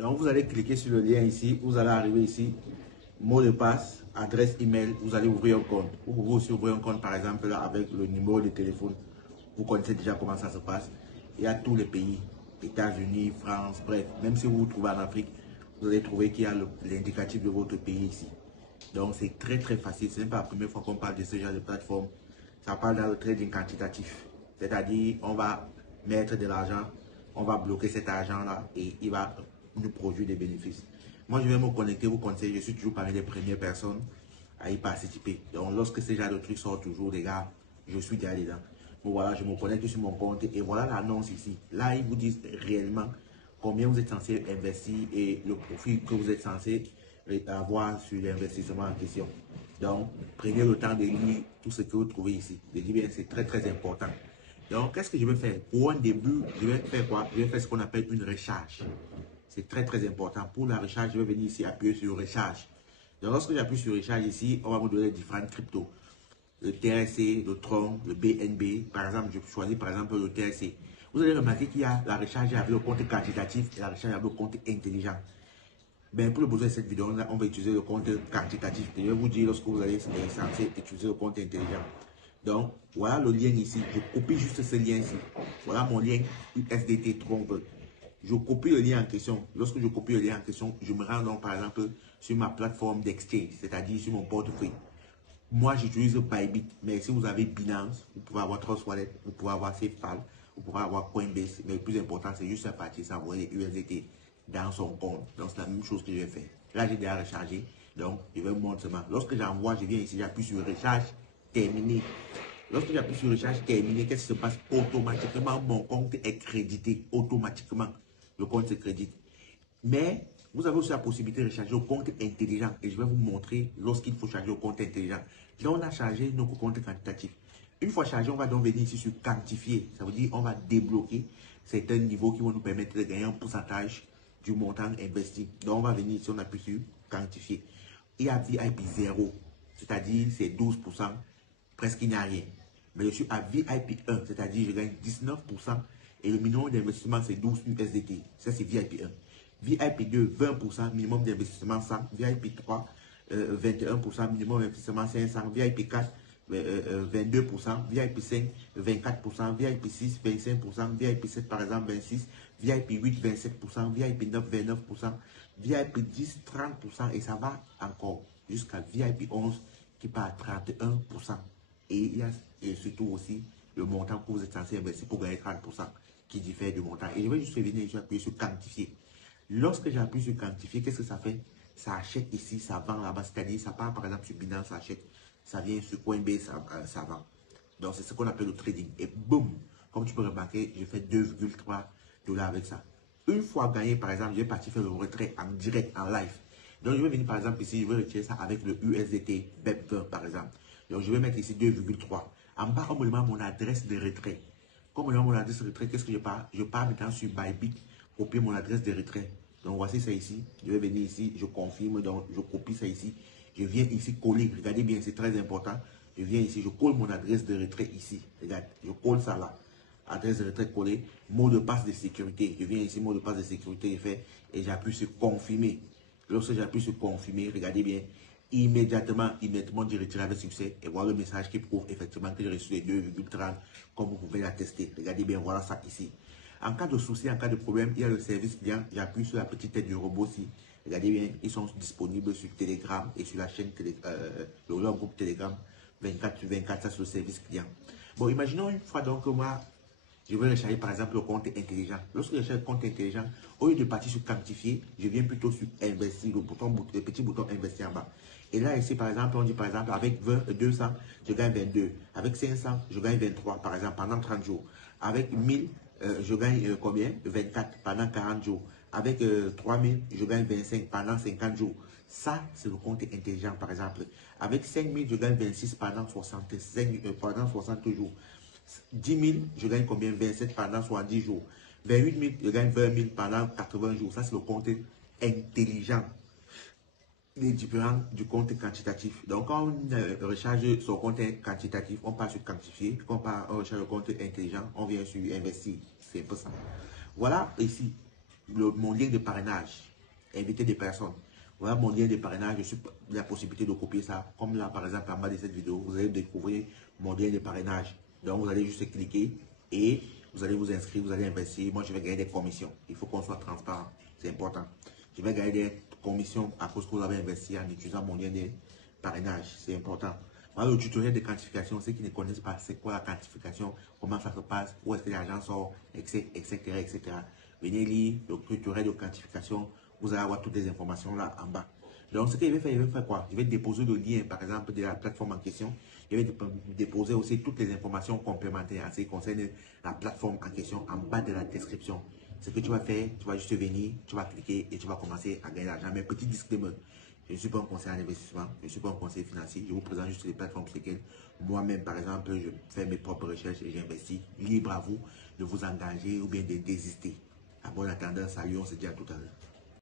Donc, vous allez cliquer sur le lien ici, vous allez arriver ici, mot de passe, adresse email, vous allez ouvrir un compte. Vous pouvez aussi ouvrir un compte, par exemple, là, avec le numéro de téléphone. Vous connaissez déjà comment ça se passe. Il y a tous les pays, États-Unis, France, bref. Même si vous vous trouvez en Afrique, vous allez trouver qu'il y a l'indicatif de votre pays ici. Donc, c'est très, très facile. Ce n'est pas la première fois qu'on parle de ce genre de plateforme. Ça parle dans le trading quantitatif. C'est-à-dire, on va mettre de l'argent, on va bloquer cet argent-là et il va nous produire des bénéfices. Moi, je vais me connecter, vous conseiller, je suis toujours parmi les premières personnes à y participer. Donc, lorsque ce genre de trucs sort toujours, les gars, je suis déjà dedans. Bon, voilà, je me connecte sur mon compte et voilà l'annonce ici. Là, ils vous disent réellement combien vous êtes censé investir et le profit que vous êtes censé avoir sur l'investissement en question. Donc, prenez le temps de lire tout ce que vous trouvez ici. Je dis bien, c'est très, très important. Donc, qu'est-ce que je vais faire? Pour un début, je vais faire quoi? Je vais faire ce qu'on appelle une recharge. C'est très, très important. Pour la recharge, je vais venir ici appuyer sur recharge. Donc, lorsque j'appuie sur recharge ici, on va me donner différentes cryptos. Le TRC, le Tron, le BNB. Par exemple, je choisis par exemple le TRC. Vous allez remarquer qu'il y a la recharge avec le compte quantitatif et la recharge avec le compte intelligent. Ben, pour le besoin de cette vidéo, on va utiliser le compte quantitatif. Je vais vous dire lorsque vous allez censé utiliser le compte intelligent. Donc, voilà le lien ici. Je copie juste ce lien ici. Voilà mon lien USDT Tron. Je copie le lien en question. Lorsque je copie le lien en question, je me rends donc par exemple sur ma plateforme d'exchange, c'est-à-dire sur mon portefeuille. Moi, j'utilise Bybit, mais si vous avez Binance, vous pouvez avoir Trust Wallet, vous pouvez avoir SafePal, vous pouvez avoir Coinbase. Mais le plus important, c'est juste à partir ça, envoyer les USDT dans son compte. Donc, c'est la même chose que je vais faire. Là, j'ai déjà rechargé. Donc, je vais vous montrer seulement. Lorsque j'envoie, je viens ici, j'appuie sur recharge terminé. Lorsque j'appuie sur recharge terminé, qu'est-ce qui se passe? Automatiquement, mon compte est crédité. Automatiquement, le compte se crédite. Mais vous avez aussi la possibilité de charger au compte intelligent. Et je vais vous montrer lorsqu'il faut charger au compte intelligent. Là, on a chargé notre compte quantitatif. Une fois chargé, on va donc venir ici sur quantifier. Ça veut dire qu'on va débloquer certains niveaux qui vont nous permettre de gagner un pourcentage du montant investi. Donc, on va venir ici, on appuie sur quantifier. Il y a VIP 0, c'est-à-dire c'est 12%, presque il n'y a rien. Mais je suis à VIP 1, c'est-à-dire je gagne 19% et le minimum d'investissement c'est 12 USDT. Ça c'est VIP 1. VIP 2, 20%, minimum d'investissement 100. VIP 3, 21%, minimum d'investissement 500. VIP 4, 22%. VIP 5, 24%. VIP 6, 25%. VIP 7 par exemple 26%. VIP 8, 27%. VIP 9, 29%. VIP 10, 30%. Et ça va encore jusqu'à VIP 11 qui part à 31%. Et il y a surtout aussi le montant que vous êtes censé investir pour gagner 30% qui diffère du montant. Et je vais juste venir, je vais appuyer sur quantifier. Lorsque j'appuie sur quantifier, qu'est-ce que ça fait? Ça achète ici, ça vend là-bas. C'est-à-dire, ça part par exemple sur Binance, ça achète. Ça vient sur Coinbase, ça vend. Donc, c'est ce qu'on appelle le trading. Et boum, comme tu peux remarquer, je fais 2,3 $ avec ça. Une fois gagné, par exemple, je vais partir faire le retrait en direct, en live. Donc, je vais venir par exemple ici, je vais retirer ça avec le USDT BEP20 par exemple. Donc, je vais mettre ici 2,3. En bas, on me demande mon adresse de retrait. Comme on me demande mon adresse de retrait, qu'est-ce que je pars? Je pars maintenant sur Bybit, copier mon adresse de retrait. Donc, voici ça ici. Je vais venir ici, je confirme, donc je copie ça ici. Je viens ici coller. Regardez bien, c'est très important. Je viens ici, je colle mon adresse de retrait ici. Regarde, je colle ça là. Adresse de retrait collée. Mot de passe de sécurité. Je viens ici, mot de passe de sécurité est fait. Et j'appuie sur confirmer. Lorsque j'appuie sur confirmer, regardez bien. Immédiatement, je retire avec succès. Et voilà le message qui prouve effectivement que j'ai reçu les 2,30 comme vous pouvez l'attester. Regardez bien, voilà ça ici. En cas de souci, en cas de problème, il y a le service client. J'appuie sur la petite tête du robot ici. Regardez bien, ils sont disponibles sur Telegram et sur la chaîne le groupe Telegram 24/24, ça c'est le service client. Bon, imaginons une fois donc que moi, je vais recharger par exemple le compte intelligent. Lorsque je recharge le compte intelligent, au lieu de partir sur quantifier, je viens plutôt sur investir, le petit bouton investir en bas. Et là, ici, par exemple, on dit par exemple avec 200, je gagne 22. Avec 500, je gagne 23, par exemple, pendant 30 jours. Avec 1000, je gagne combien? 24 pendant 40 jours. Avec 3000, je gagne 25 pendant 50 jours. Ça, c'est le compte intelligent, par exemple. Avec 5000, je gagne 26 pendant 60 jours. 10 000, je gagne combien? 27 pendant 70 jours. 28 000, je gagne 20 000 pendant 80 jours. Ça, c'est le compte intelligent. Les différents du compte quantitatif. Donc, quand on recharge son compte quantitatif, on passe sur quantifier. Quand on recharge le compte intelligent, on vient sur investir. C'est un peu ça. Voilà ici mon lien de parrainage. inviter des personnes. Voilà mon lien de parrainage, je suis la possibilité de copier ça. Comme là, par exemple, en bas de cette vidéo, vous allez découvrir mon lien de parrainage. Donc, vous allez juste cliquer et vous allez vous inscrire, vous allez investir. Moi, je vais gagner des commissions. Il faut qu'on soit transparent. C'est important. Je vais gagner des commissions à cause que vous avez investi en utilisant mon lien de parrainage. C'est important. Voilà le tutoriel de quantification. Ceux qui ne connaissent pas, c'est quoi la quantification, comment ça se passe, où est-ce que l'argent sort, etc., etc. Venez lire le tutoriel de quantification. Vous allez avoir toutes les informations là en bas. Donc, ce que je vais faire quoi? Je vais déposer le lien, par exemple, de la plateforme en question. Je vais déposer aussi toutes les informations complémentaires en ce qui concerne la plateforme en question en bas de la description. Ce que tu vas faire, tu vas juste venir, tu vas cliquer et tu vas commencer à gagner de l'argent. Mais petit disclaimer, je ne suis pas un conseiller en investissement, je ne suis pas un conseiller financier. Je vous présente juste les plateformes sur lesquelles moi-même, par exemple, je fais mes propres recherches et j'investis. Libre à vous de vous engager ou bien de désister. À bon attendant, salut, on se dit à tout à l'heure.